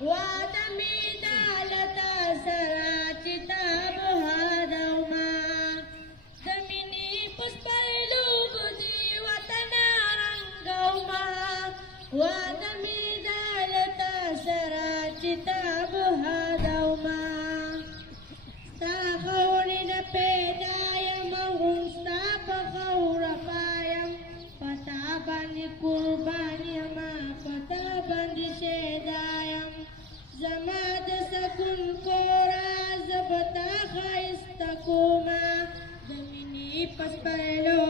وادمي دالتا سراچی تاب هادوما زمینی پسپلو بودی وطنا رنگوما وادمي دالتا سراچی تاب هادوما ستا خوري د پیدایم هم ستا په خوره پایم پتا باندې قربان یم پتا باندې شیدایم زما د سکون کورا زبتا ښایسته کومه د مینې په سپرلو